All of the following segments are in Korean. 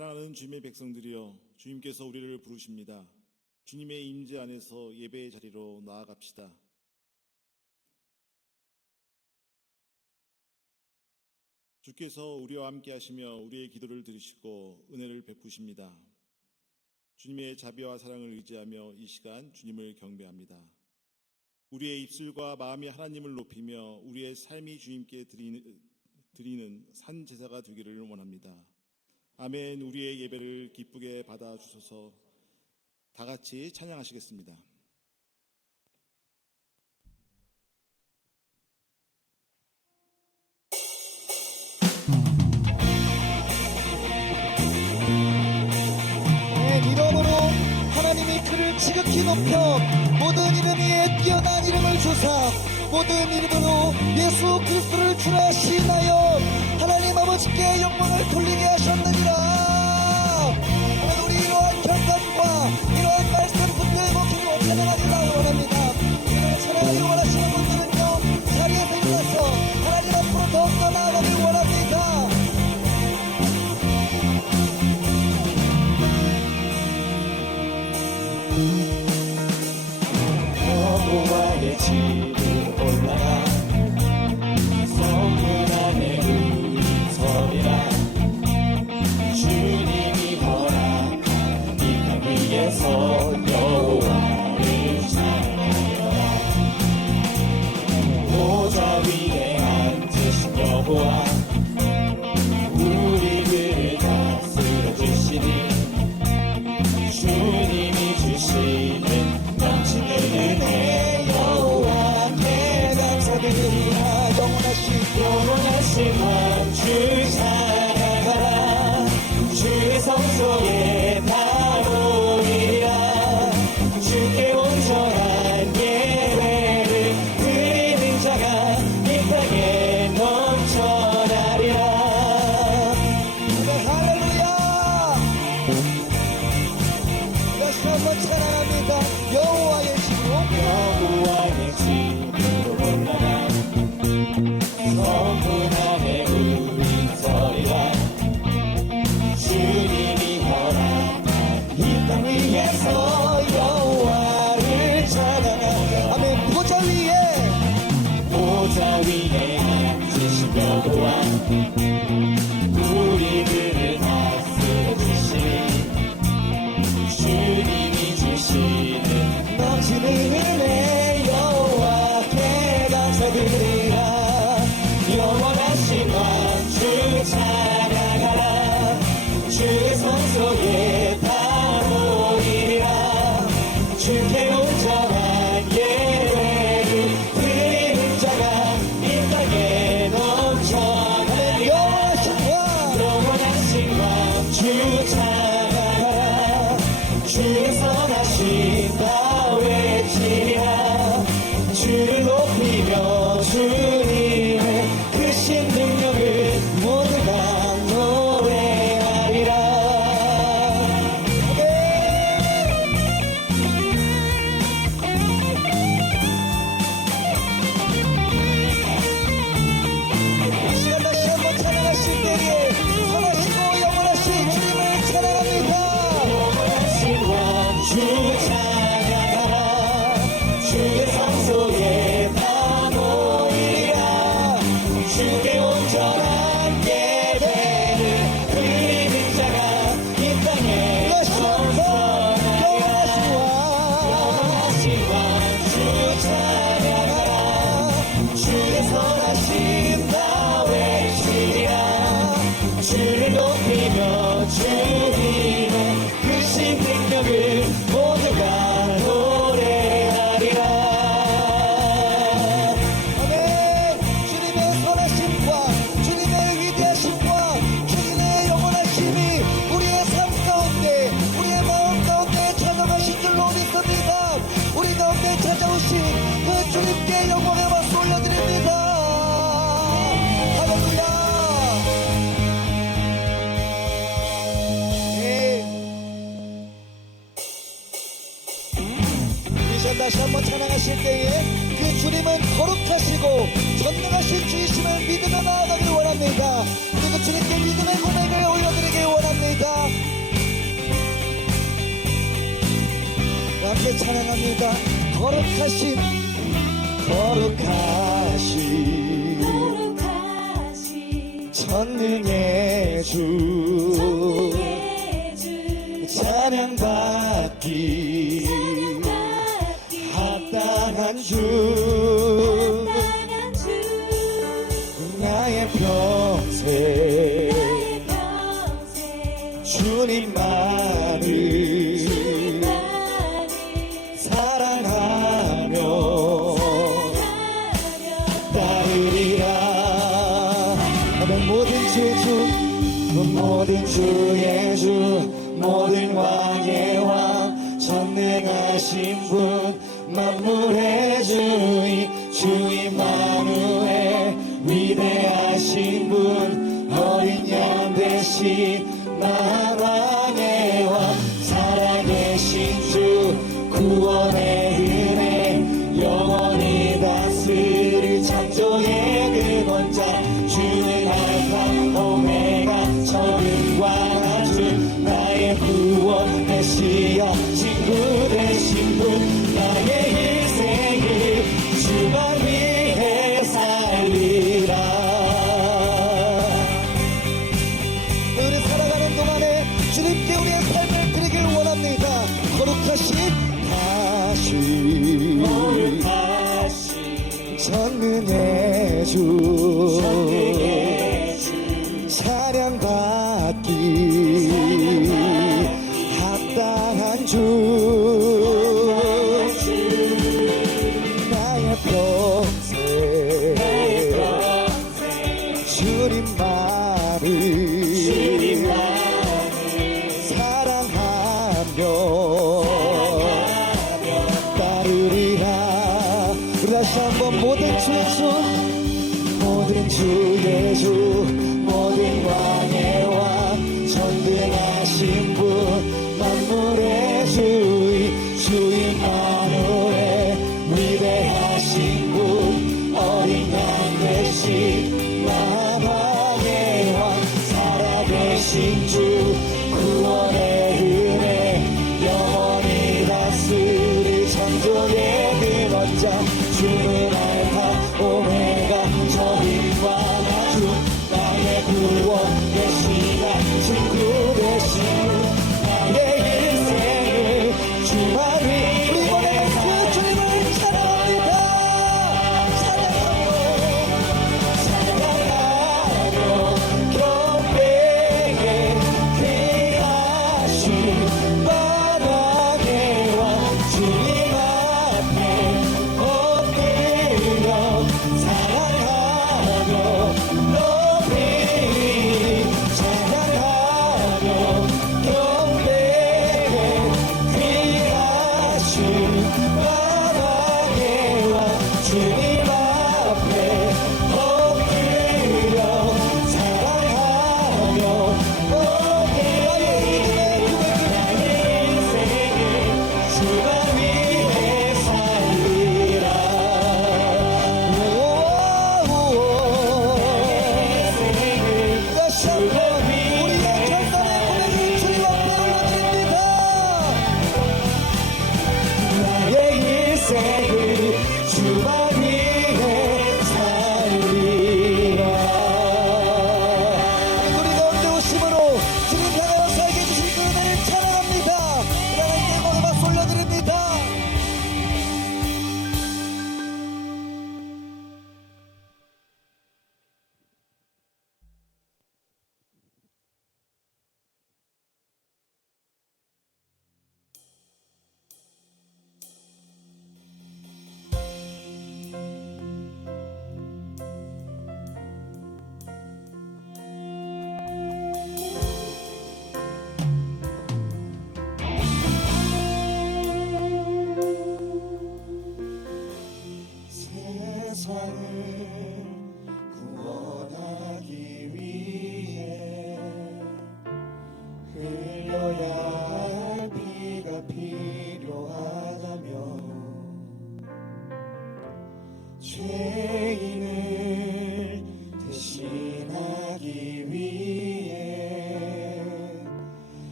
사랑하는 주님의 백성들이여, 주님께서 우리를 부르십니다. 주님의 임재 안에서 예배의 자리로 나아갑시다. 주께서 우리와 함께 하시며 우리의 기도를 들으시고 은혜를 베푸십니다. 주님의 자비와 사랑을 의지하며 이 시간 주님을 경배합니다. 우리의 입술과 마음이 하나님을 높이며 우리의 삶이 주님께 드리는 산 제사가 되기를 원합니다. 아멘. 우리의 예배를 기쁘게 받아주셔서 다 같이 찬양하시겠습니다. 이름으로 하나님이 그를 지극히 높여 모든 이름 위에 뛰어난 이름을 주사 모든 이름으로 예수 그리스도를 주라 하시나요. 하나님 아버지께 영광을 돌리게 하셨느니라. 오늘 우리 이러한 결단과 이러한 말씀 붙들고 기도 찬양하기를 원합니다. 이러한 찬양하기를 원하시는 분들은요, 자리에서 일어나서 하나님 앞으로 더욱더 나아가길 원합니다. 여호와의 집으로 올라가 성문 안에 울음소리라. 주님이 허락한 이 땅 위에서 여호와를 찬양하여라. 보좌 위에 앉으신 여호와, 우리를 다스려 주시니 주님이 주시는 넘치는 은혜 여호와께 감사드리라. 영원하신 왕주 찬양하라. 주의 성소에 나오리라. 주께 온전한 예배를 드리는 자가 이 땅에 넘쳐나리라. 할렐루야. 다시 한번 찬양합니다. 여호와의 집으로 올라가 성문 안에 울음소리라. 주님이 허락한 이 땅 위에서 여호와를 찬양하라. 아멘. 보좌 위에 앉으신 여호와, 우리들을 다스려 주시니 주님이 주시는 넘치는 은혜 여호와께 감사드리라. 영원하신 왕주 찬양하라. 주의 성소에 다 모이리라. 주께 온전한 예배를 드리는 자가 이 땅에 넘쳐나리라. 영원하신 왕주 찬양하라. 주의 선하신 다 외치리라. 주를 높이며 주님의 크신 능력을 모두가 노래하리라. 이 시간 다시 한번 찬양하실 때에 선하시고 영원하신 주님을 찬양합니다. 영원하신 왕주 찬양하라. 주의 성소에 다 모이리라. 주께 온전한 예배를 드리는 자가 이 땅에 넘쳐나리라. 영원하신 왕주 찬양하라. 주의 선하신 다 외치리라. 주를 높이며 주님의 크신 능력을 모두가 노래하리라. 아멘. 주님의 선하심과 주님의 위대하심과 주님의 영원하심이 우리의 삶 가운데 우리의 마음 가운데 찾아가신 줄로 믿습니다. 우리 가운데 찾아오신 그 주님께 영광의 박수 올려드립니다. 할렐루야. 다시 한번 찬양하실 때에 그 주님은 거룩하시고 전능하신 주이심을 믿으며 나아가기를 원합니다. 그리고 주님께 믿음의 고백을 올려드리길 원합니다. 찬양합니다. 함께 찬양합니다. 거룩하신 전능의 주 찬양받기 합당한 주 나의 평생 주님만을 사랑하며 따르리라. 모든 주의 주 모든 주의 주 모든 왕의 왕 전능하신 분 만물의 주 임마누엘 위대하신 분 어린 양 대신 만왕의 왕 살아계신 주 구원의 은혜 영원히 다스릴 창조의 근원자 주는 알파 오메가 처음과 주 나의 구원 메시아 친구 되신 분 나의 인생을 주만 위해 살리라. 우리 살아가는 동안에 주님께 우리의 삶을 드리길 원합니다. 거룩하신 전능의 주 사랑받기 합당한 주 나의 평생 주님만을 사랑하며 따르리라. 우리 다시 한번 모든 주의 주 모든 주의 주 모든 왕의 왕 전능하신 분 만물의 주 임마누엘 위대하신 분 어린 양 대신 만왕의 왕 살아계신 주 구원의 은혜 영원히 다스릴 창조의 근원자 주는 알파 오메가 처음과 나중 나의 구원 되시나 친구 되신 나의 인생을 주만 위 우리 이번에 그 주님을 찬양합니다. 찬양하며 경배에 귀하신 만왕의 왕 주님 앞에 엎드려 사랑하며 높이 찬양하며 경배에 귀하신 만왕의 왕 주님 앞에 엎드려 사랑하며 높이 나의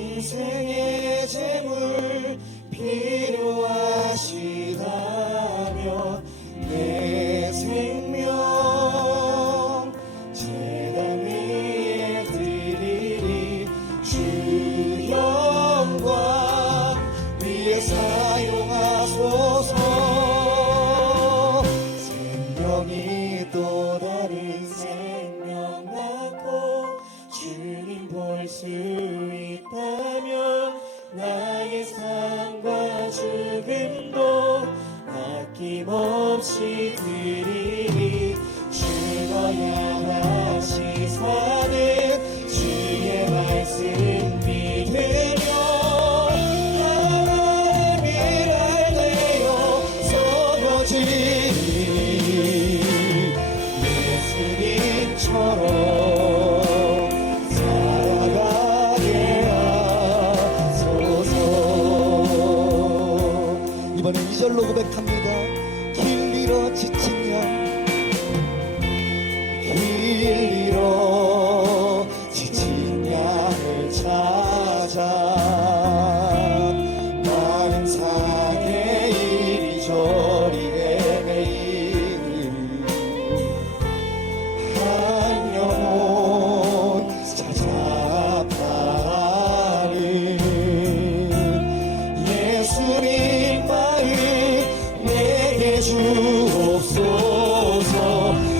인생의 재물 필요하시다면 내 생명 제단 위에 드리리. 주 영광 위에 사용하소서. 생명이 또 다른 생명 낳고 주님 볼 수 있다면 나의 삶과 죽음도 아낌없이 드리리. 죽어야 다시 사는 주의 말씀 믿으며 하나님을 알되어 서거지니. 예수님처럼 살아가게 하소서. 이번엔 2절로 고백합니다. 길 잃어 지친 양, 길 잃어 지친 양을 찾아 많은 산에 이리저리 헤매이는 한 영혼 찾아가는 예수님 마음 내게 주옵소서.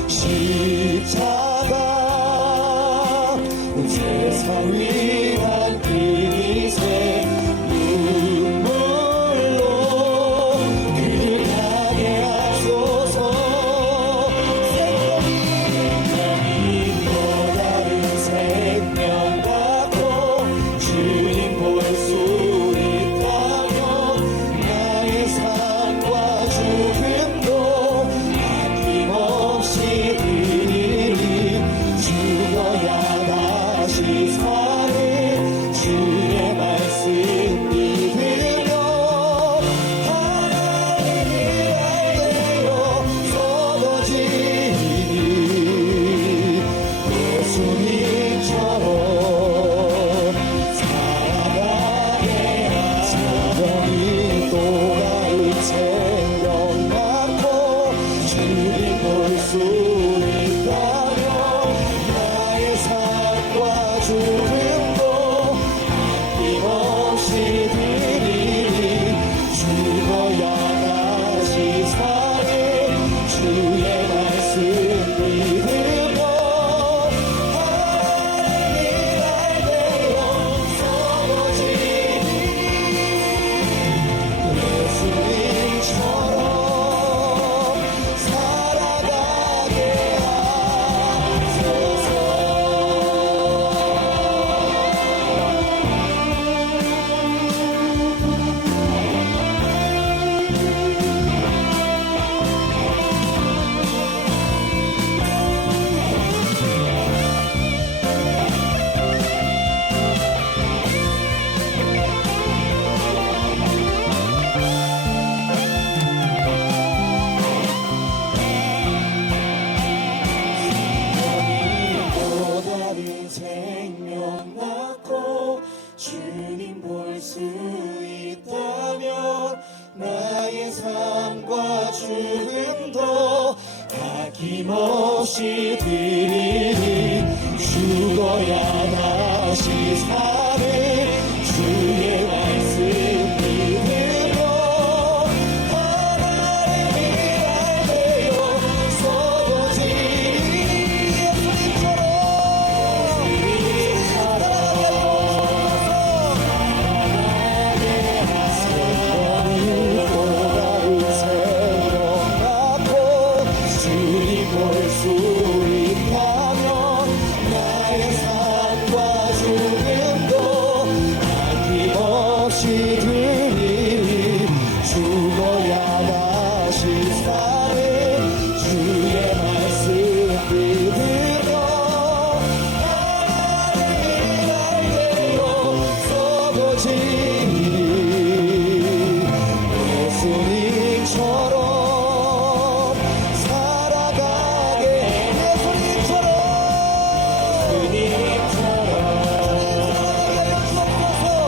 십자가 온 세상 위한 그리스의 눈물로 그를 가게 하소서. 생명이 또 다른 생명 갖고 주님 볼 수 있다면 나의 삶과 죽음도 아낌없이 드리리. 죽어야 다시 사는 주의 말씀 믿으며 하나님을 알되어 서거지니. 예수님처럼 살아가게 하소서. 또 다른 생명 낳고 주님 볼 수 있다면 나의 삶과 죽음도 아낌없이 드리리. 죽어야 다시 사는 주의 말씀 믿으며 하나님을 알되어 서거지니. 예수님처럼 살아가게 하소서. 또 다른 생명 낳고 주님 볼 수 있다면 나의 삶과 죽음도 아낌없이 드리리. 죽어야 다시 사는 주의 말씀 믿으며 하나님을 알되어 서거지니. 주님 볼 수 있다면 나의 삶과 죽음도 아낌없이 드리리. 죽어야 다시 사는 주의 말씀 믿으며 하나님을 알되어 서거지니. 예수님처럼 살아가게. 예수님처럼 살아가게 하소서.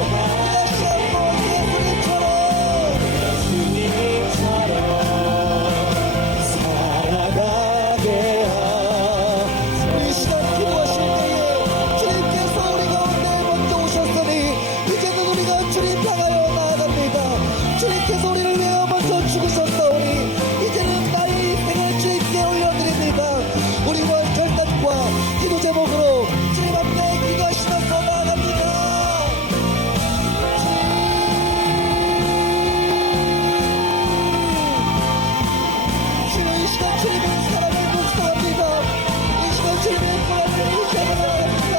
주님 향하여 나아갑니다. 주님께서 우리를 위하여 먼저 죽으셨사오니 이제는 나의 인생을 주님께 올려드립니다. 우리와 결단과 기도 제목으로 주님 앞에 기도하시면서 나아갑니다. 주님, 이 시간 주님의 사랑을 묵상합니다. 이 시간 주님의 사랑을 무시하며 나아갑니다.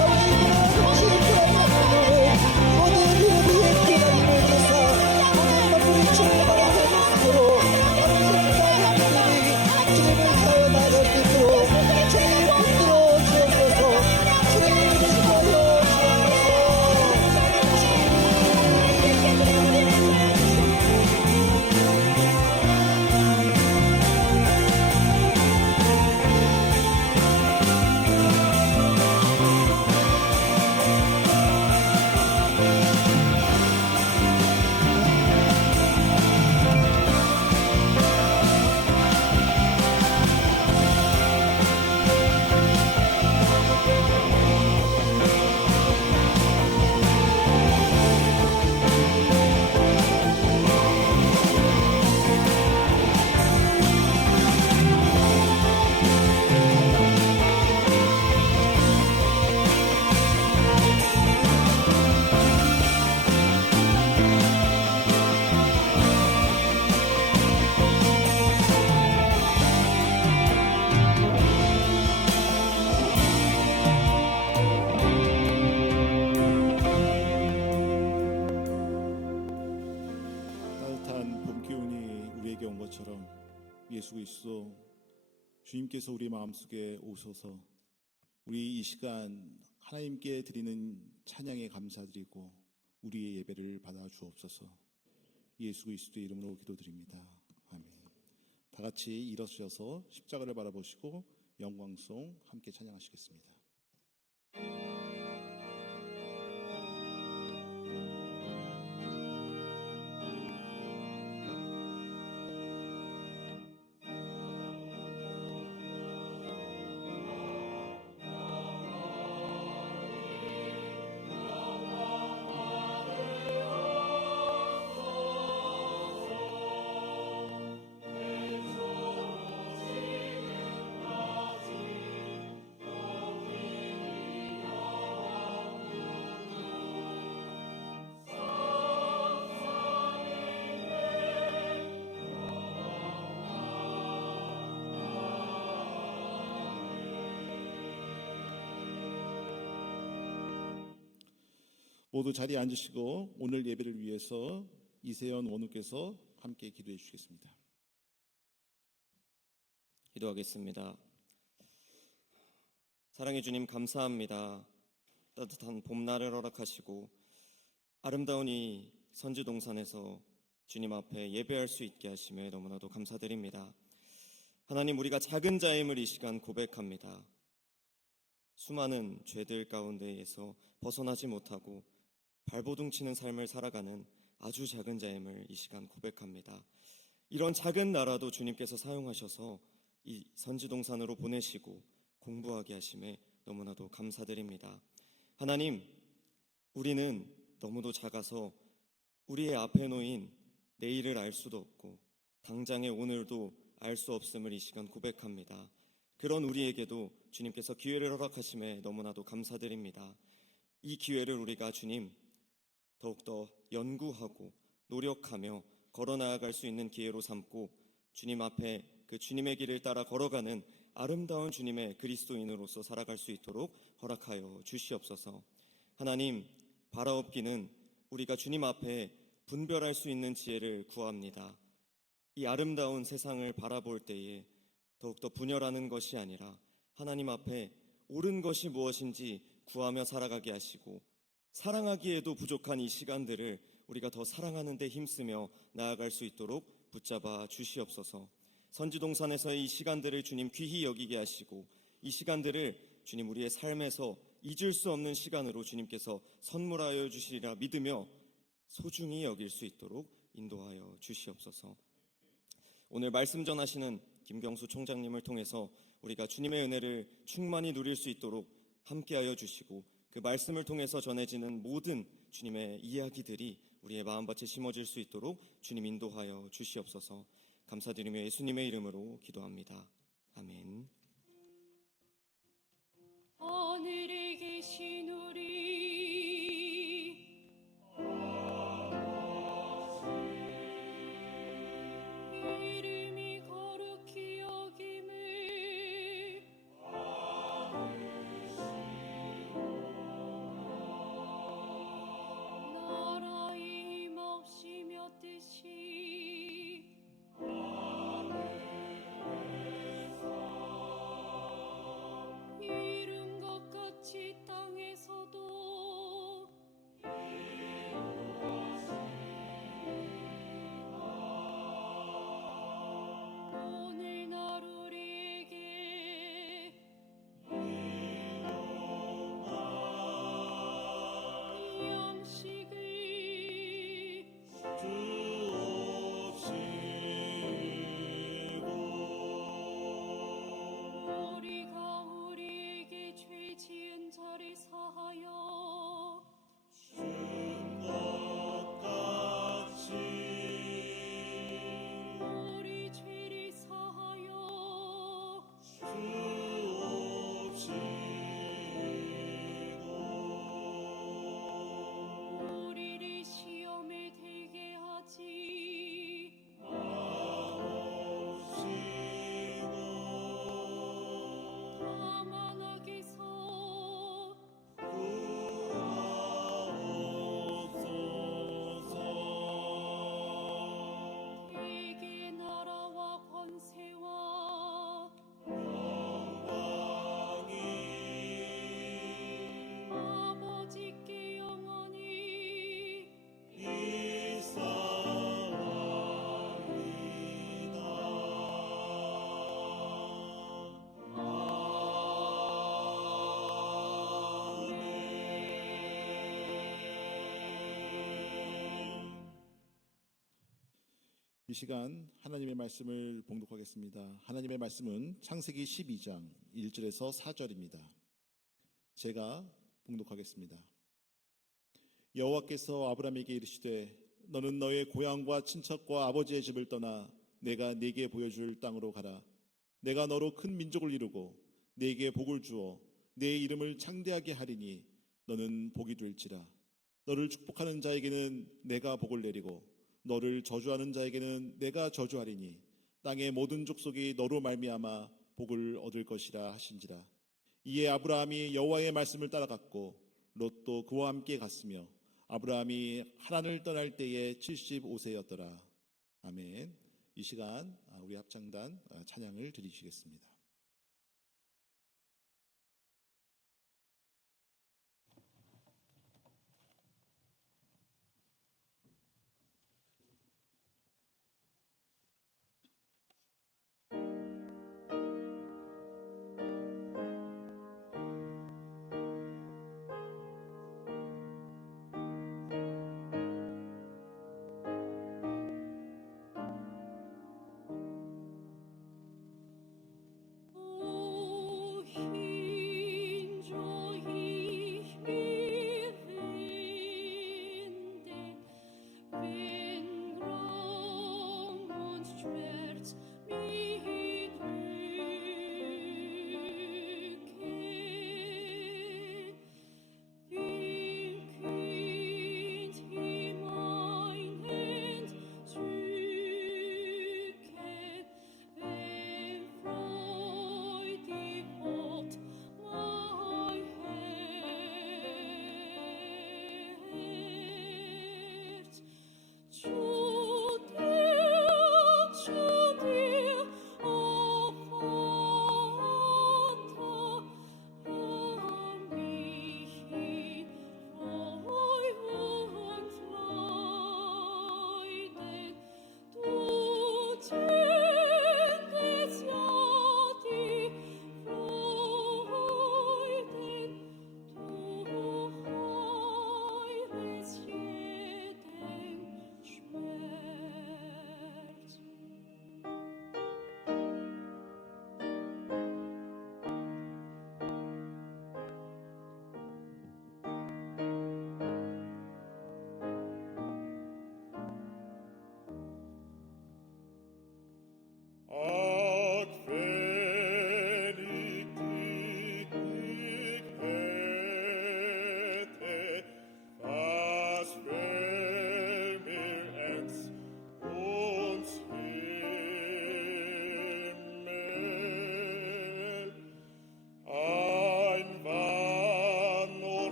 아버지 그러나 주님 사랑을 모든 이름 위에 기다림을 주사 모든 만물이 주님의 바람에 묵도록 아버지 나의 믿음이 주님을 향하여 나아갈 수 있도록 주님 붙들어 주옵소서. 주님 인도하여 주옵소서. 따뜻한 봄 기운이 우리에게 온 것처럼 예수 그리스도 주님께서 우리 마음속에 오셔서 우리 이 시간 하나님께 드리는 찬양에 감사드리고 우리의 예배를 받아 주옵소서. 예수 그리스도의 이름으로 기도드립니다. 아멘. 다 같이 일어서셔서 십자가를 바라보시고 영광송 함께 찬양하시겠습니다. 모두 자리에 앉으시고 오늘 예배를 위해서 이세연 원우께서 함께 기도해 주시겠습니다. 기도하겠습니다. 사랑해 주님 감사합니다. 따뜻한 봄날을 허락하시고 아름다운 이 선지동산에서 주님 앞에 예배할 수 있게 하심에 너무나도 감사드립니다. 하나님, 우리가 작은 자임을 이 시간 고백합니다. 수많은 죄들 가운데에서 벗어나지 못하고 발버둥치는 삶을 살아가는 아주 작은 자임을 이 시간 고백합니다. 이런 작은 나라도 주님께서 사용하셔서 이 선지동산으로 보내시고 공부하게 하심에 너무나도 감사드립니다. 하나님, 우리는 너무도 작아서 우리의 앞에 놓인 내일을 알 수도 없고 당장의 오늘도 알 수 없음을 이 시간 고백합니다. 그런 우리에게도 주님께서 기회를 허락하심에 너무나도 감사드립니다. 이 기회를 우리가 주님 더욱더 연구하고 노력하며 걸어나아갈 수 있는 기회로 삼고 주님 앞에 그 주님의 길을 따라 걸어가는 아름다운 주님의 그리스도인으로서 살아갈 수 있도록 허락하여 주시옵소서. 하나님, 바라옵기는 우리가 주님 앞에 분별할 수 있는 지혜를 구합니다. 이 아름다운 세상을 바라볼 때에 더욱더 분열하는 것이 아니라 하나님 앞에 옳은 것이 무엇인지 구하며 살아가게 하시고 사랑하기에도 부족한 이 시간들을 우리가 더 사랑하는 데 힘쓰며 나아갈 수 있도록 붙잡아 주시옵소서. 선지동산에서의 이 시간들을 주님 귀히 여기게 하시고 이 시간들을 주님 우리의 삶에서 잊을 수 없는 시간으로 주님께서 선물하여 주시리라 믿으며 소중히 여길 수 있도록 인도하여 주시옵소서. 오늘 말씀 전하시는 김경수 총장님을 통해서 우리가 주님의 은혜를 충만히 누릴 수 있도록 함께하여 주시고 그 말씀을 통해서 전해지는 모든 주님의 이야기들이 우리의 마음밭에 심어질 수 있도록 주님 인도하여 주시옵소서. 감사드리며 예수님의 이름으로 기도합니다. 아멘. 하늘에 계신 우리 이름이 거룩히 여김을 나라의 힘없이며 뜻이 이룬 것 같이 땅에서도 오늘날 우리에게 양식을 우리가 우리에게 죄 지은 자를 사하여 우리 죄를 사하여 우리를 시험에 들게 하지 다만 악에서 내게 나라와 권세와 아버지께 영원히 이 시간 하나님의 말씀을 봉독하겠습니다. 하나님의 말씀은 창세기 12장 1절에서 4절입니다. 제가 봉독하겠습니다. 여호와께서 아브라함에게 이르시되 너는 너의 고향과 친척과 아버지의 집을 떠나 내가 네게 보여줄 땅으로 가라. 내가 너로 큰 민족을 이루고 네게 복을 주어 네 이름을 창대하게 하리니 너는 복이 될지라. 너를 축복하는 자에게는 내가 복을 내리고 너를 저주하는 자에게는 내가 저주하리니 땅의 모든 족속이 너로 말미암아 복을 얻을 것이라 하신지라. 이에 아브라함이 여호와의 말씀을 따라갔고 롯도 그와 함께 갔으며 아브라함이 하란을 떠날 때에 75세였더라. 아멘. 이 시간 우리 합창단 찬양을 드리시겠습니다.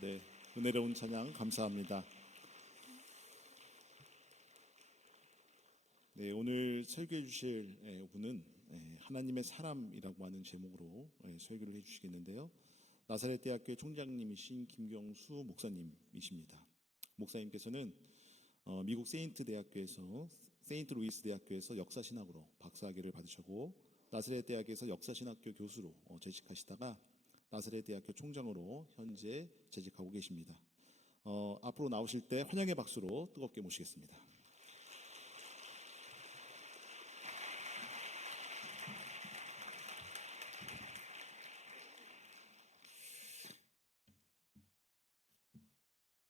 네, 은혜로운 찬양 감사합니다. 네, 오늘 설교해 주실 분은 하나님의 사람이라고 하는 제목으로 설교를 해주시겠는데요. 나사렛 대학교의 총장님이신 김경수 목사님이십니다. 목사님께서는 미국 세인트 루이스 대학교에서 역사신학으로 박사학위를 받으셨고, 나사렛 대학에서 역사신학교 교수로 재직하시다가 나사렛 대학교 총장으로 현재 재직하고 계십니다. 앞으로 나오실 때 환영의 박수로 뜨겁게 모시겠습니다.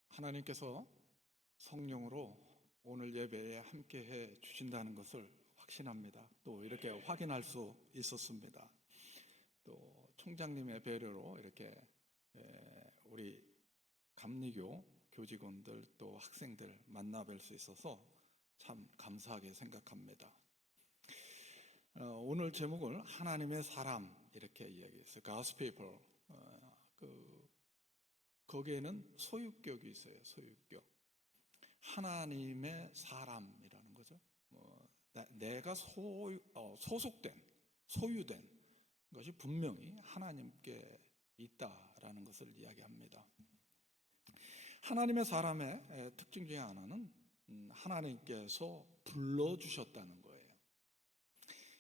하나님께서 성령으로 오늘 예배에 함께해 주신다는 것을 확신합니다. 또 이렇게 확인할 수 있었습니다. 또 총장님의 배려로 이렇게 우리 감리교 교직원들 또 학생들 만나 뵐 수 있어서 참 감사하게 생각합니다. 오늘 제목을 하나님의 사람 이렇게 이야기했어요. God's people. 거기에는 소유격이 있어요. 소유격. 하나님의 사람이라는 거죠. 내가 소속된, 소유된 것이 분명히 하나님께 있다라는 것을 이야기합니다. 하나님의 사람의 특징 중에 하나는 하나님께서 불러주셨다는 거예요.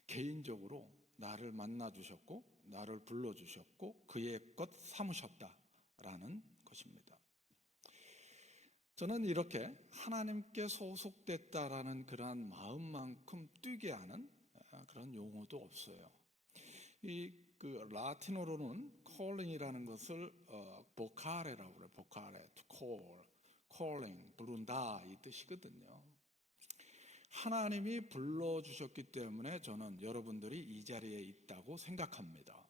개인적으로 나를 만나주셨고 나를 불러주셨고 그의 것 삼으셨다라는 것입니다. 저는 이렇게 하나님께 소속됐다라는 그러한 마음만큼 뛰게 하는 그런 용어도 없어요. 그 라틴어로는 calling이라는 것을 보카레라고 그래요. 보카레, to call, calling, 부른다 이 뜻이거든요. 하나님이 불러주셨기 때문에 저는 여러분들이 이 자리에 있다고 생각합니다.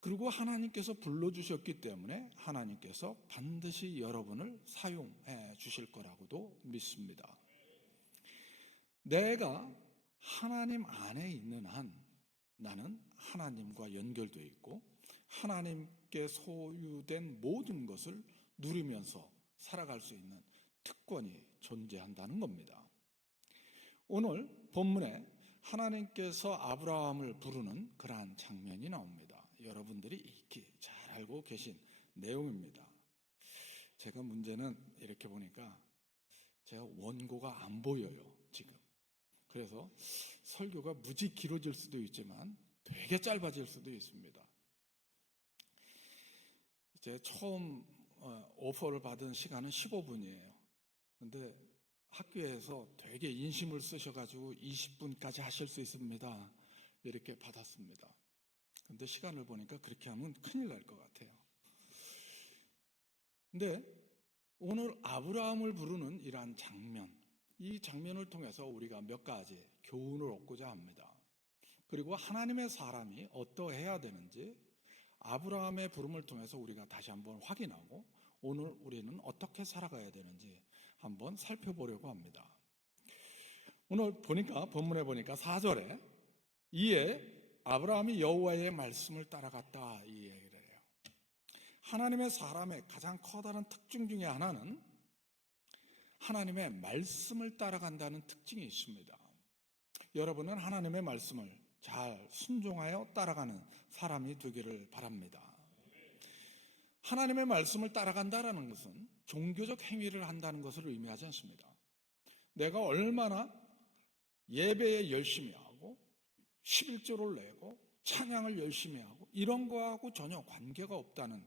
그리고 하나님께서 불러주셨기 때문에 하나님께서 반드시 여러분을 사용해 주실 거라고도 믿습니다. 내가 하나님 안에 있는 한 나는 하나님과 연결되어 있고 하나님께 소유된 모든 것을 누리면서 살아갈 수 있는 특권이 존재한다는 겁니다. 오늘 본문에 하나님께서 아브라함을 부르는 그러한 장면이 나옵니다. 여러분들이 익히 잘 알고 계신 내용입니다. 제가 문제는 이렇게 보니까 제가 원고가 안 보여요, 지금. 그래서 설교가 무지 길어질 수도 있지만 되게 짧아질 수도 있습니다. 제 처음 오퍼를 받은 시간은 15분이에요. 근데 학교에서 되게 인심을 쓰셔가지고 20분까지 하실 수 있습니다. 이렇게 받았습니다. 근데 시간을 보니까 그렇게 하면 큰일 날 것 같아요. 근데 오늘 아브라함을 부르는 이러한 장면, 이 장면을 통해서 우리가 몇 가지 교훈을 얻고자 합니다. 그리고 하나님의 사람이 어떠해야 되는지 아브라함의 부름을 통해서 우리가 다시 한번 확인하고 오늘 우리는 어떻게 살아가야 되는지 한번 살펴보려고 합니다. 오늘 보니까 본문에 보니까 4절에 이에 아브라함이 여호와의 말씀을 따라갔다 이 얘기를 해요. 하나님의 사람의 가장 커다란 특징 중에 하나는 하나님의 말씀을 따라간다는 특징이 있습니다. 여러분은 하나님의 말씀을 잘 순종하여 따라가는 사람이 되기를 바랍니다. 하나님의 말씀을 따라간다는 것은 종교적 행위를 한다는 것을 의미하지 않습니다. 내가 얼마나 예배에 열심히 하고 11조를 내고 찬양을 열심히 하고 이런 거하고 전혀 관계가 없다는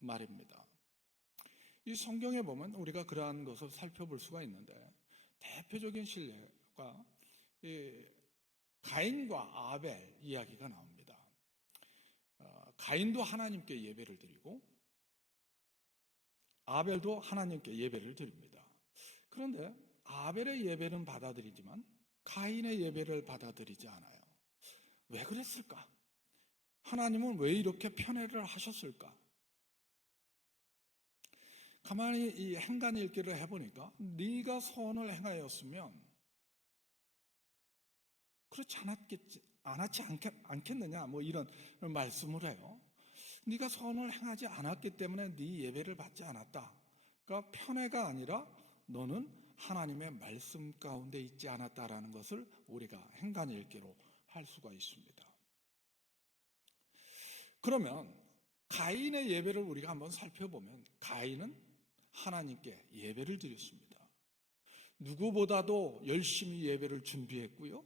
말입니다. 이 성경에 보면 우리가 그러한 것을 살펴볼 수가 있는데 대표적인 신뢰가 가인과 아벨 이야기가 나옵니다. 가인도 하나님께 예배를 드리고 아벨도 하나님께 예배를 드립니다. 그런데 아벨의 예배는 받아들이지만 가인의 예배를 받아들이지 않아요. 왜 그랬을까? 하나님은 왜 이렇게 편애를 하셨을까? 가만히 이 행간 읽기를 해보니까 네가 선을 행하였으면 그렇지 않았지 않겠느냐 뭐 이런 말씀을 해요. 네가 선을 행하지 않았기 때문에 네 예배를 받지 않았다. 그러니까 편애가 아니라 너는 하나님의 말씀 가운데 있지 않았다라는 것을 우리가 행간 읽기로 할 수가 있습니다. 그러면 가인의 예배를 우리가 한번 살펴보면 가인은 하나님께 예배를 드렸습니다. 누구보다도 열심히 예배를 준비했고요.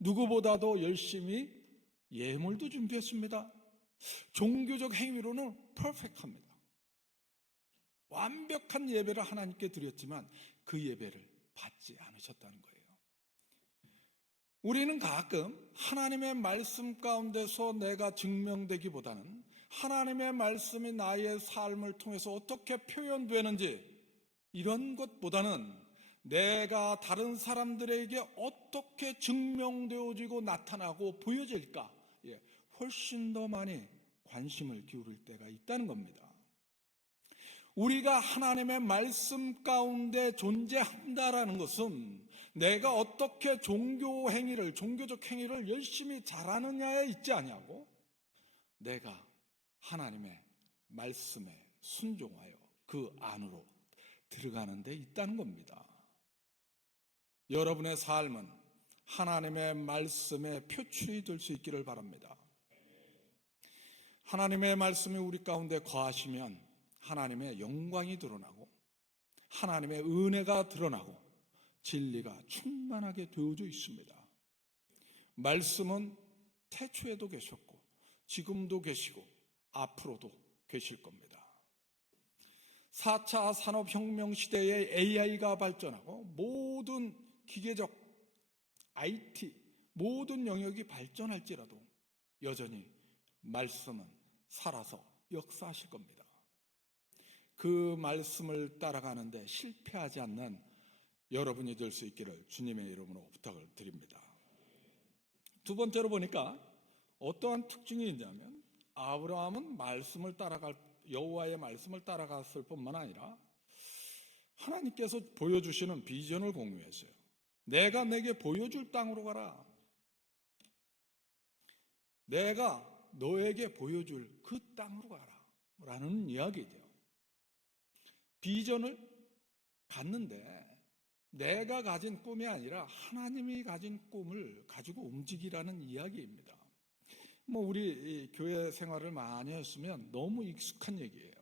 누구보다도 열심히 예물도 준비했습니다. 종교적 행위로는 퍼펙트합니다. 완벽한 예배를 하나님께 드렸지만 그 예배를 받지 않으셨다는 거예요. 우리는 가끔 하나님의 말씀 가운데서 내가 증명되기보다는 하나님의 말씀이 나의 삶을 통해서 어떻게 표현되는지 이런 것보다는 내가 다른 사람들에게 어떻게 증명되어지고 나타나고 보여질까 훨씬 더 많이 관심을 기울일 때가 있다는 겁니다. 우리가 하나님의 말씀 가운데 존재한다라는 것은 내가 어떻게 종교적 행위를 열심히 잘하느냐에 있지 아니하고 내가 하나님의 말씀에 순종하여 그 안으로 들어가는 데 있다는 겁니다. 여러분의 삶은 하나님의 말씀의 표출이 될 수 있기를 바랍니다. 하나님의 말씀이 우리 가운데 거하시면 하나님의 영광이 드러나고 하나님의 은혜가 드러나고 진리가 충만하게 되어져 있습니다. 말씀은 태초에도 계셨고 지금도 계시고 앞으로도 계실 겁니다. 4차 산업혁명 시대에 AI가 발전하고 모든 기계적 IT 모든 영역이 발전할지라도 여전히 말씀은 살아서 역사하실 겁니다. 그 말씀을 따라가는데 실패하지 않는 여러분이 될 수 있기를 주님의 이름으로 부탁을 드립니다. 두 번째로 보니까 어떠한 특징이 있냐면 아브라함은 여호와의 말씀을 따라갔을 뿐만 아니라 하나님께서 보여주시는 비전을 공유했어요. 내가 내게 보여줄 땅으로 가라. 내가 너에게 보여줄 그 땅으로 가라 라는 이야기죠. 비전을 갖는데 내가 가진 꿈이 아니라 하나님이 가진 꿈을 가지고 움직이라는 이야기입니다. 우리 교회 생활을 많이 했으면 너무 익숙한 얘기예요.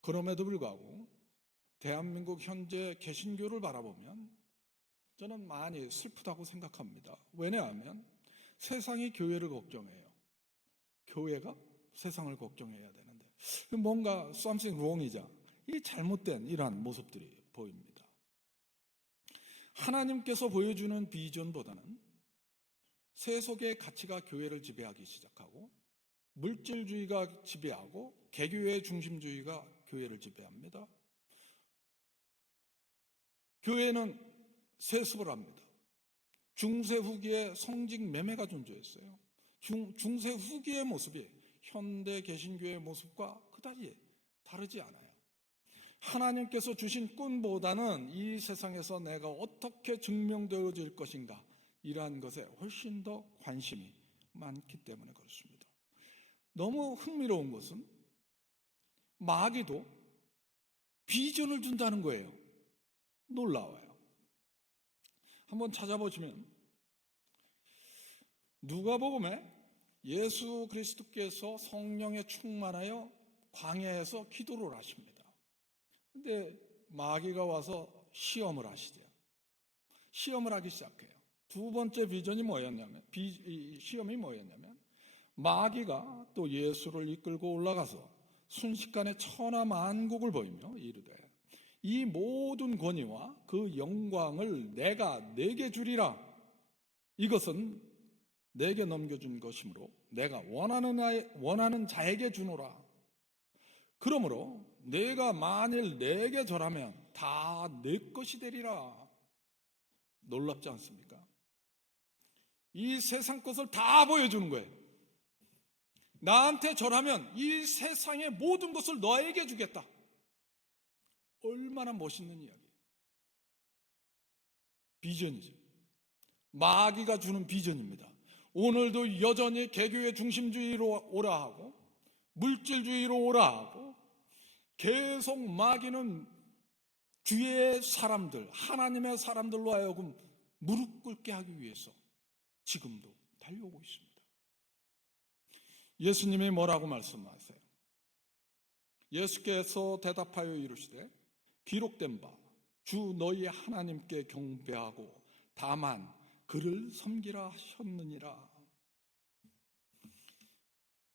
그럼에도 불구하고 대한민국 현재 개신교를 바라보면 저는 많이 슬프다고 생각합니다. 왜냐하면 세상이 교회를 걱정해요. 교회가 세상을 걱정해야 되는데 뭔가 something wrong이자 이 잘못된 이러한 모습들이 보입니다. 하나님께서 보여주는 비전보다는 세속의 가치가 교회를 지배하기 시작하고 물질주의가 지배하고 개교의 중심주의가 교회를 지배합니다. 교회는 세습을 합니다. 중세 후기에 성직 매매가 존재했어요. 중세 후기의 모습이 현대 개신교의 모습과 그다지 다르지 않아요. 하나님께서 주신 꿈보다는 이 세상에서 내가 어떻게 증명되어질 것인가 이러한 것에 훨씬 더 관심이 많기 때문에 그렇습니다. 너무 흥미로운 것은 마귀도 비전을 준다는 거예요. 놀라워요. 한번 찾아보시면 누가복음에 예수 그리스도께서 성령에 충만하여 광야에서 기도를 하십니다. 근데 마귀가 와서 시험을 하시죠. 시험을 하기 시작해요. 두 번째 시험이 뭐였냐면 마귀가 또 예수를 이끌고 올라가서 순식간에 천하만국을 보이며 이르되 이 모든 권위와 그 영광을 내가 네게 주리라. 이것은 내게 넘겨준 것이므로 내가 원하는 자에게 주노라. 그러므로 내가 만일 내게 절하면 다 내 것이 되리라. 놀랍지 않습니까? 이 세상 것을 다 보여주는 거예요. 나한테 절하면 이 세상의 모든 것을 너에게 주겠다. 얼마나 멋있는 이야기예요. 비전이죠. 마귀가 주는 비전입니다. 오늘도 여전히 개교의 중심주의로 오라 하고 물질주의로 오라고 계속 마귀는 주의 사람들, 하나님의 사람들로 하여금 무릎 꿇게 하기 위해서 지금도 달려오고 있습니다. 예수님이 뭐라고 말씀하세요? 예수께서 대답하여 이르시되 기록된 바 주 너희 하나님께 경배하고 다만 그를 섬기라 하셨느니라.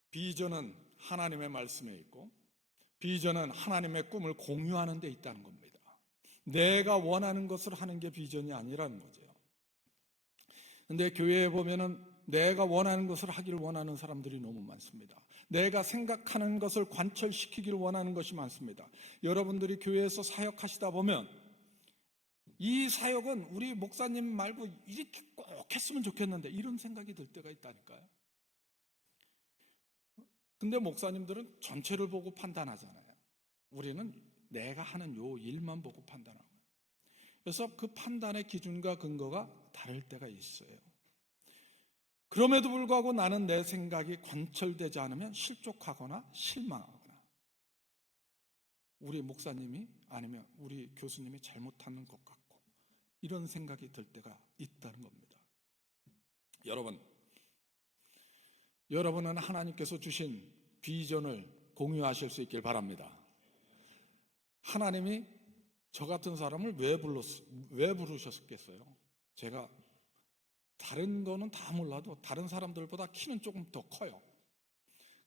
비전은 하나님의 말씀에 있고 비전은 하나님의 꿈을 공유하는 데 있다는 겁니다. 내가 원하는 것을 하는 게 비전이 아니라는 거죠. 근데 교회에 보면은 내가 원하는 것을 하기를 원하는 사람들이 너무 많습니다. 내가 생각하는 것을 관철시키기를 원하는 것이 많습니다. 여러분들이 교회에서 사역하시다 보면 이 사역은 우리 목사님 말고 이렇게 꼭 했으면 좋겠는데 이런 생각이 들 때가 있다니까요. 근데 목사님들은 전체를 보고 판단하잖아요. 우리는 내가 하는 요 일만 보고 판단하고. 그래서 그 판단의 기준과 근거가 다를 때가 있어요. 그럼에도 불구하고 나는 내 생각이 관철되지 않으면 실족하거나 실망하거나 우리 목사님이 아니면 우리 교수님이 잘못하는 것 같고 이런 생각이 들 때가 있다는 겁니다. 여러분은 하나님께서 주신 비전을 공유하실 수 있길 바랍니다. 하나님이 저 같은 사람을 왜 부르셨겠어요? 제가 다른 거는 다 몰라도 다른 사람들보다 키는 조금 더 커요.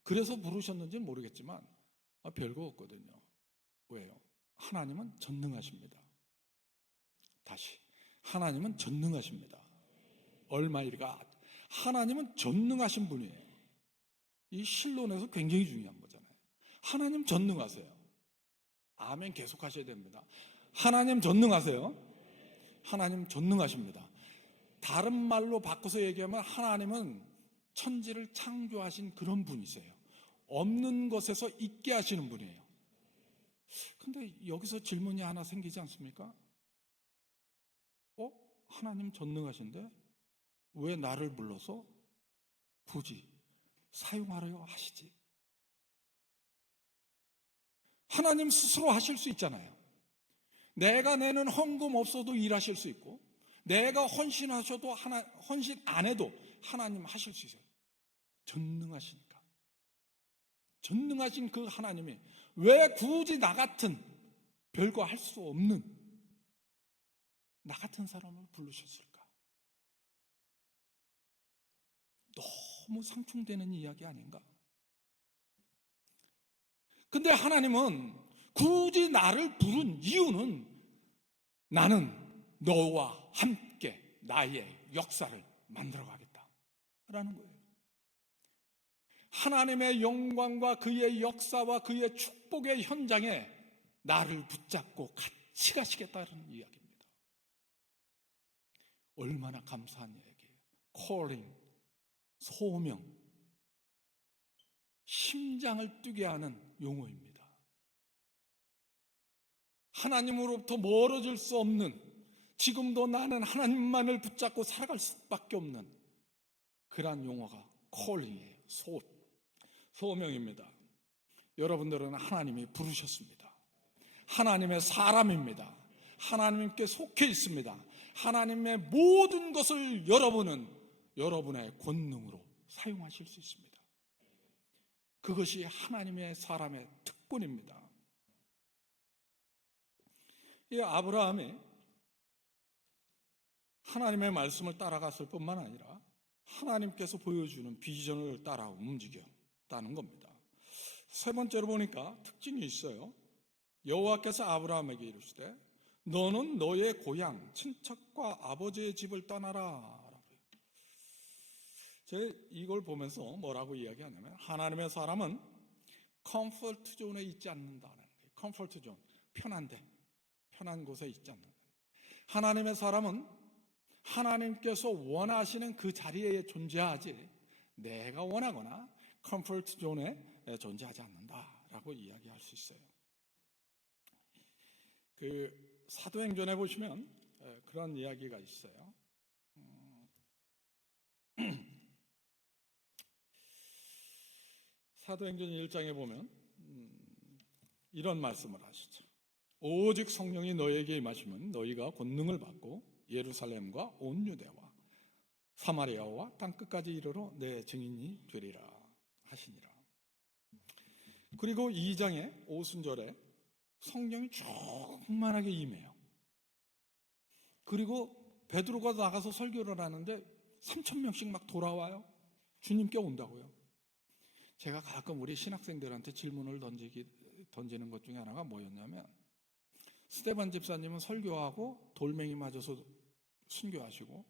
그래서 부르셨는지는 모르겠지만 별거 없거든요. 왜요? 하나님은 전능하십니다. 다시 하나님은 전능하십니다. 얼마일까? 하나님은 전능하신 분이에요. 이 신론에서 굉장히 중요한 거잖아요. 하나님 전능하세요. 아멘 계속 하셔야 됩니다. 하나님 전능하세요. 하나님 전능하십니다. 다른 말로 바꿔서 얘기하면 하나님은 천지를 창조하신 그런 분이세요. 없는 것에서 있게 하시는 분이에요. 근데 여기서 질문이 하나 생기지 않습니까? 하나님 전능하신데 왜 나를 불러서 굳이 사용하려 하시지? 하나님 스스로 하실 수 있잖아요. 내가 내는 헌금 없어도 일하실 수 있고 내가 헌신하셔도 헌신 안 해도 하나님 하실 수 있어요. 전능하시니까. 전능하신 그 하나님이 왜 굳이 나 같은 별거 할 수 없는 나 같은 사람을 부르셨을까? 너무 상충되는 이야기 아닌가? 근데 하나님은 굳이 나를 부른 이유는 나는 너와 함께 나의 역사를 만들어가겠다라는 거예요. 하나님의 영광과 그의 역사와 그의 축복의 현장에 나를 붙잡고 같이 가시겠다는 이야기입니다. 얼마나 감사한 이야기예요. calling, 소명, 심장을 뛰게 하는 용어입니다. 하나님으로부터 멀어질 수 없는, 지금도 나는 하나님만을 붙잡고 살아갈 수밖에 없는 그러한 용어가 calling이에요. 소명입니다. 여러분들은 하나님이 부르셨습니다. 하나님의 사람입니다. 하나님께 속해 있습니다. 하나님의 모든 것을 여러분은 여러분의 권능으로 사용하실 수 있습니다. 그것이 하나님의 사람의 특권입니다. 이 아브라함이 하나님의 말씀을 따라갔을 뿐만 아니라 하나님께서 보여주는 비전을 따라 움직였다는 겁니다. 세 번째로 보니까 특징이 있어요. 여호와께서 아브라함에게 이르시되 너는 너의 고향, 친척과 아버지의 집을 떠나라. 제가 이걸 보면서 뭐라고 이야기하냐면 하나님의 사람은 컴포트 존에 있지 않는다는 거예요. 컴포트 존, 편한 곳에 있지 않는다. 하나님의 사람은 하나님께서 원하시는 그 자리에 존재하지 내가 원하거나 컴포트 존에 존재하지 않는다라고 이야기할 수 있어요. 그 사도행전에 보시면 그런 이야기가 있어요. 사도행전 1장에 보면 이런 말씀을 하시죠. 오직 성령이 너희에게 임하시면 너희가 권능을 받고 예루살렘과 온 유대와 사마리아와 땅끝까지 이르러 내 증인이 되리라 하시니라. 그리고 2장의 오순절에 성령이 충만하게 임해요. 그리고 베드로가 나가서 설교를 하는데 3,000명씩 막 돌아와요. 주님께 온다고요. 제가 가끔 우리 신학생들한테 질문을 던지는 것 중에 하나가 뭐였냐면, 스데반 집사님은 설교하고 돌멩이 맞아서 순교하시고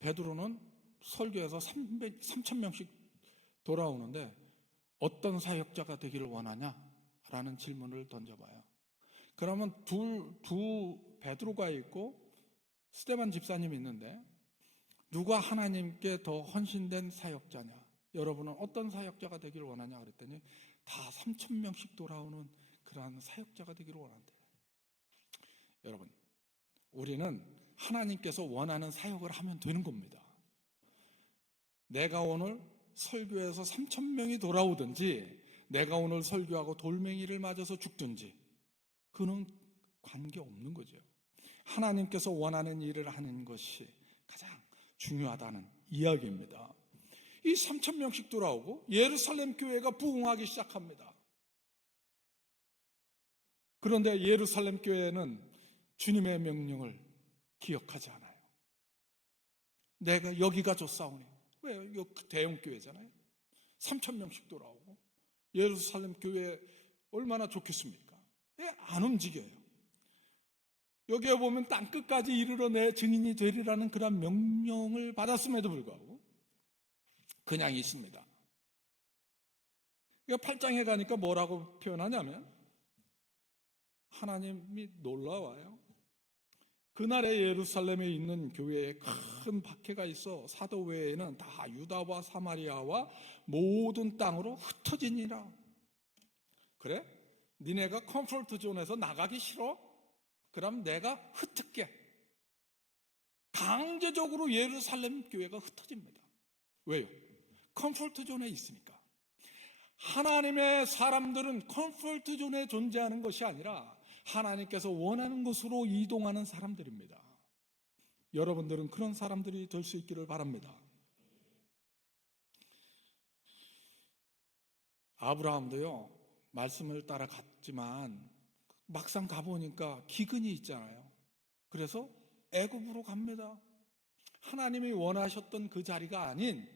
베드로는 설교해서 3,000명씩 돌아오는데 어떤 사역자가 되기를 원하냐? 라는 질문을 던져봐요. 그러면 베드로가 있고 스데반 집사님이 있는데 누가 하나님께 더 헌신된 사역자냐? 여러분은 어떤 사역자가 되기를 원하냐? 그랬더니 다 3,000명씩 돌아오는 그러한 사역자가 되기를 원한대. 여러분, 우리는 하나님께서 원하는 사역을 하면 되는 겁니다. 내가 오늘 설교해서 3,000명이 돌아오든지 내가 오늘 설교하고 돌멩이를 맞아서 죽든지 그는 관계없는 거죠. 하나님께서 원하는 일을 하는 것이 가장 중요하다는 이야기입니다. 이 3,000명씩 돌아오고 예루살렘 교회가 부흥하기 시작합니다. 그런데 예루살렘 교회는 주님의 명령을 기억하지 않아요. 내가 여기가 좋사오니. 왜요? 이거 대형 교회잖아요. 3,000명씩 돌아오고 예루살렘 교회 얼마나 좋겠습니까? 왜 안 움직여요? 여기에 보면 땅끝까지 이르러 내 증인이 되리라는 그런 명령을 받았음에도 불구하고 그냥 있습니다. 8장에 가니까 뭐라고 표현하냐면 하나님이 놀라워요. 그날에 예루살렘에 있는 교회에 큰 박해가 있어 사도 외에는 다 유다와 사마리아와 모든 땅으로 흩어지니라. 그래? 니네가 컴포트 존에서 나가기 싫어? 그럼 내가 흩을게. 강제적으로 예루살렘 교회가 흩어집니다. 왜요? 컴포트 존에 있으니까. 하나님의 사람들은 컴포트 존에 존재하는 것이 아니라 하나님께서 원하는 곳으로 이동하는 사람들입니다. 여러분들은 그런 사람들이 될 수 있기를 바랍니다. 아브라함도요, 말씀을 따라 갔지만 막상 가보니까 기근이 있잖아요. 그래서 애굽으로 갑니다. 하나님이 원하셨던 그 자리가 아닌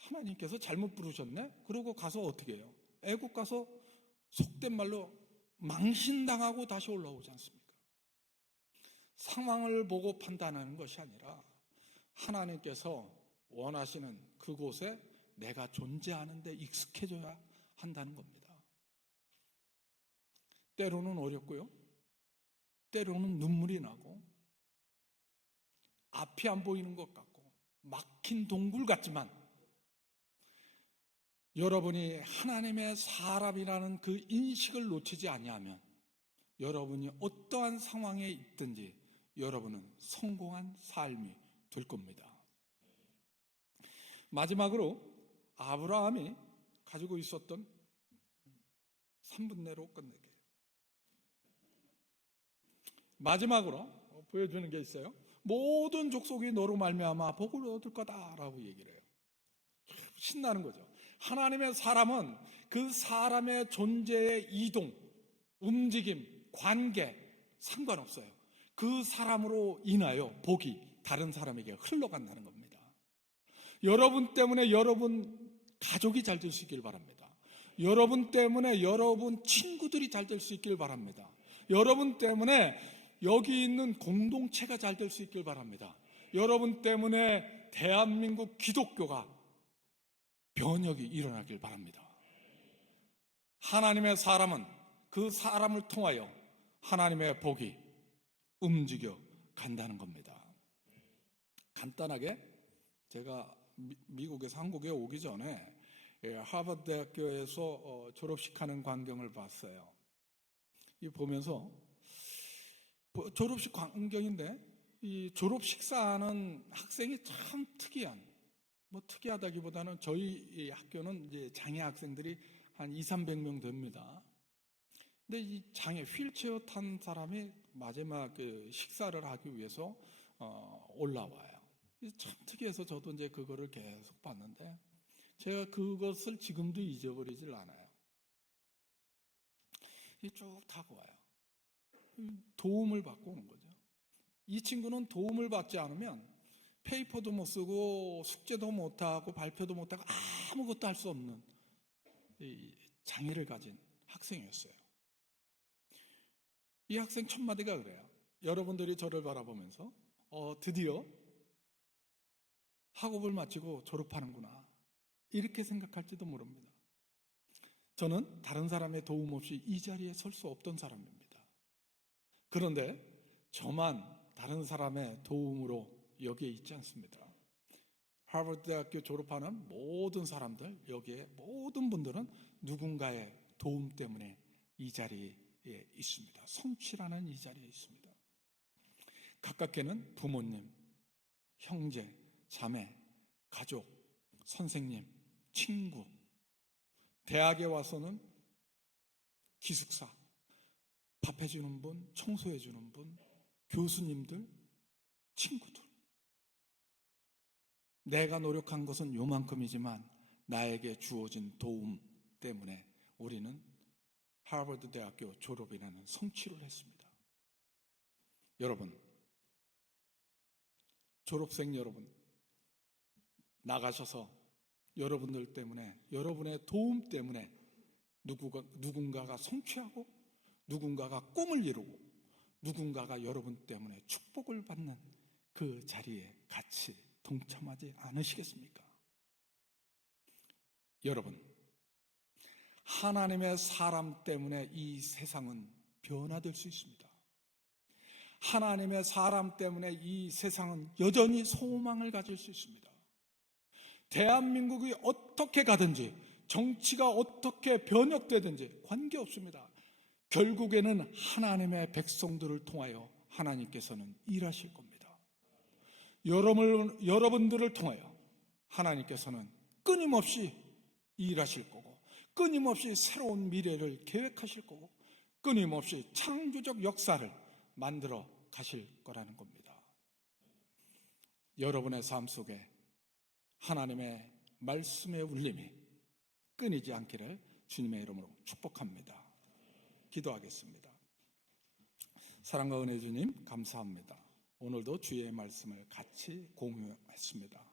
하나님께서 잘못 부르셨네? 그러고 가서 어떻게 해요? 애굽 가서 속된 말로 망신당하고 다시 올라오지 않습니까? 상황을 보고 판단하는 것이 아니라 하나님께서 원하시는 그곳에 내가 존재하는 데 익숙해져야 한다는 겁니다. 때로는 어렵고요. 때로는 눈물이 나고 앞이 안 보이는 것 같고 막힌 동굴 같지만 여러분이 하나님의 사람이라는 그 인식을 놓치지 아니하면 여러분이 어떠한 상황에 있든지 여러분은 성공한 삶이 될 겁니다. 마지막으로 아브라함이 가지고 있었던 3분 내로 끝낼게요. 마지막으로 보여주는 게 있어요. 모든 족속이 너로 말미암아 복을 얻을 거다라고 얘기를 해요. 신나는 거죠. 하나님의 사람은 그 사람의 존재의 이동, 움직임, 관계 상관없어요. 그 사람으로 인하여 복이 다른 사람에게 흘러간다는 겁니다. 여러분 때문에 여러분 가족이 잘 될 수 있길 바랍니다. 여러분 때문에 여러분 친구들이 잘 될 수 있길 바랍니다. 여러분 때문에 여기 있는 공동체가 잘 될 수 있길 바랍니다. 여러분 때문에 대한민국 기독교가 변혁이 일어나길 바랍니다. 하나님의 사람은 그 사람을 통하여 하나님의 복이 움직여 간다는 겁니다. 간단하게 제가 미국에서 한국에 오기 전에 하버드 대학교에서 졸업식 하는 광경을 봤어요. 이 보면서 졸업식 광경인데 이 졸업 식사하는 학생이 참 특이한 뭐 특이하다기보다는 저희 이 학교는 이제 장애 학생들이 한 200~300명 됩니다. 근데 이 장애 휠체어 탄 사람이 마지막 그 식사를 하기 위해서 올라와요. 참 특이해서 저도 이제 그거를 계속 봤는데 제가 그것을 지금도 잊어버리질 않아요. 쭉 타고 와요. 도움을 받고 오는 거죠. 이 친구는 도움을 받지 않으면 페이퍼도 못 쓰고 숙제도 못하고 발표도 못하고 아무것도 할 수 없는 이 장애를 가진 학생이었어요. 이 학생 첫 마디가 그래요. 여러분들이 저를 바라보면서 드디어 학업을 마치고 졸업하는구나 이렇게 생각할지도 모릅니다. 저는 다른 사람의 도움 없이 이 자리에 설 수 없던 사람입니다. 그런데 저만 다른 사람의 도움으로 여기에 있지 않습니다. 하버드 대학교 졸업하는 모든 사람들, 여기에 모든 분들은 누군가의 도움 때문에 이 자리에 있습니다. 성취라는 이 자리에 있습니다. 가깝게는 부모님, 형제, 자매, 가족, 선생님, 친구, 대학에 와서는 기숙사, 밥 해주는 분, 청소해주는 분, 교수님들, 친구들. 내가 노력한 것은 요만큼이지만 나에게 주어진 도움 때문에 우리는 하버드 대학교 졸업이라는 성취를 했습니다. 여러분, 졸업생 여러분, 나가셔서 여러분들 때문에, 여러분의 도움 때문에 누군가가 성취하고 누군가가 꿈을 이루고 누군가가 여러분 때문에 축복을 받는 그 자리에 같이 동참하지 않으시겠습니까? 여러분, 하나님의 사람 때문에 이 세상은 변화될 수 있습니다. 하나님의 사람 때문에 이 세상은 여전히 소망을 가질 수 있습니다. 대한민국이 어떻게 가든지 정치가 어떻게 변혁되든지 관계없습니다. 결국에는 하나님의 백성들을 통하여 하나님께서는 일하실 겁니다. 여러분들을 통하여 하나님께서는 끊임없이 일하실 거고 끊임없이 새로운 미래를 계획하실 거고 끊임없이 창조적 역사를 만들어 가실 거라는 겁니다. 여러분의 삶 속에 하나님의 말씀의 울림이 끊이지 않기를 주님의 이름으로 축복합니다. 기도하겠습니다. 사랑과 은혜 주님 감사합니다. 오늘도 주의 말씀을 같이 공유했습니다.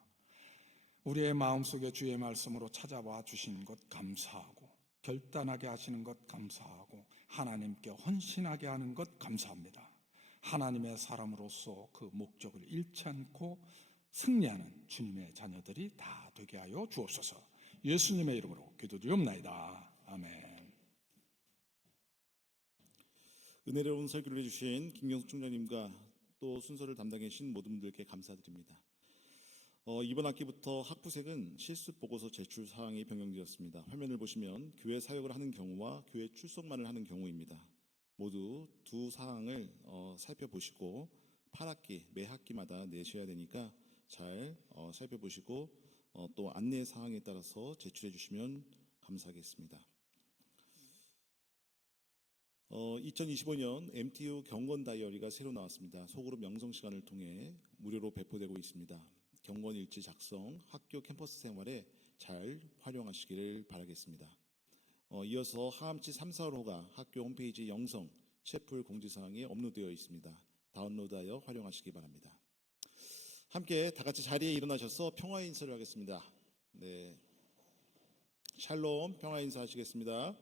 우리의 마음속에 주의 말씀으로 찾아와 주신 것 감사하고 결단하게 하시는 것 감사하고 하나님께 헌신하게 하는 것 감사합니다. 하나님의 사람으로서 그 목적을 잃지 않고 승리하는 주님의 자녀들이 다 되게 하여 주옵소서. 예수님의 이름으로 기도드리옵나이다. 아멘. 은혜로운 설교를 해주신 김경숙 총장님과 또 순서를 담당해 주신 모든 분들께 감사드립니다. 이번 학기부터 학부생은 실습 보고서 제출 사항이 변경되었습니다. 화면을 보시면 교회 사역을 하는 경우와 교회 출석만을 하는 경우입니다. 모두 두 사항을 살펴보시고 8학기 매 학기마다 내셔야 되니까 잘 살펴보시고 또 안내 사항에 따라서 제출해 주시면 감사하겠습니다. 2025년 MTU 경건 다이어리가 새로 나왔습니다. 소그룹 영성 시간을 통해 무료로 배포되고 있습니다. 경건 일지 작성, 학교 캠퍼스 생활에 잘 활용하시기를 바라겠습니다. 이어서 하암치 3, 4호가 학교 홈페이지 영성 채플 공지사항에 업로드되어 있습니다. 다운로드하여 활용하시기 바랍니다. 함께 다 같이 자리에 일어나셔서 평화 인사를 하겠습니다. 네, 샬롬 평화 인사 하시겠습니다.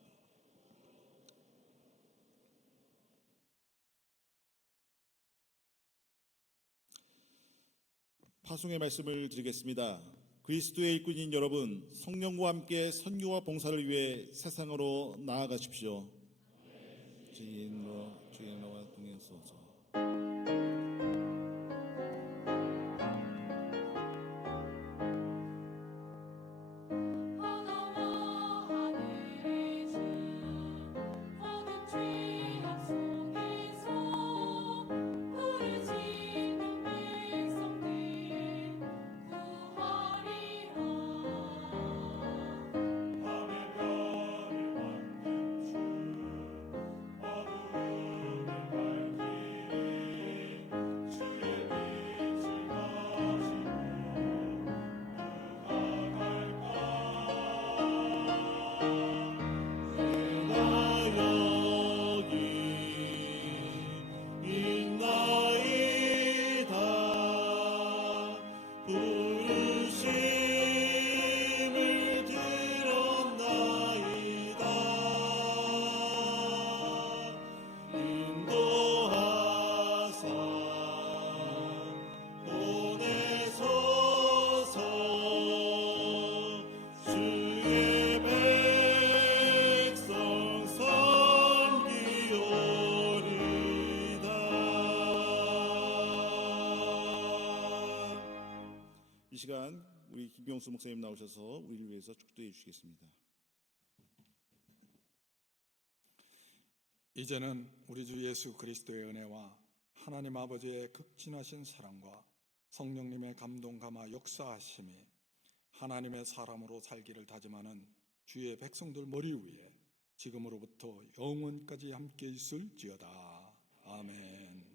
파송의 말씀을 드리겠습니다. 그리스도의 일꾼인 여러분, 성령과 함께 선교와 봉사를 위해 세상으로 나아가십시오. 주인과 동행소서. 하나와 하늘의 주 모든 죄악 속에서 부르짖는 백성들 구하리 이 시간 우리 김병수 목사님 나오셔서 우리를 위해서 축도해 주시겠습니다. 이제는 우리 주 예수 그리스도의 은혜와 하나님 아버지의 극진하신 사랑과 성령님의 감동 감화 역사하심이 하나님의 사람으로 살기를 다짐하는 주의 백성들 머리 위에 지금으로부터 영원까지 함께 있을지어다. 아멘.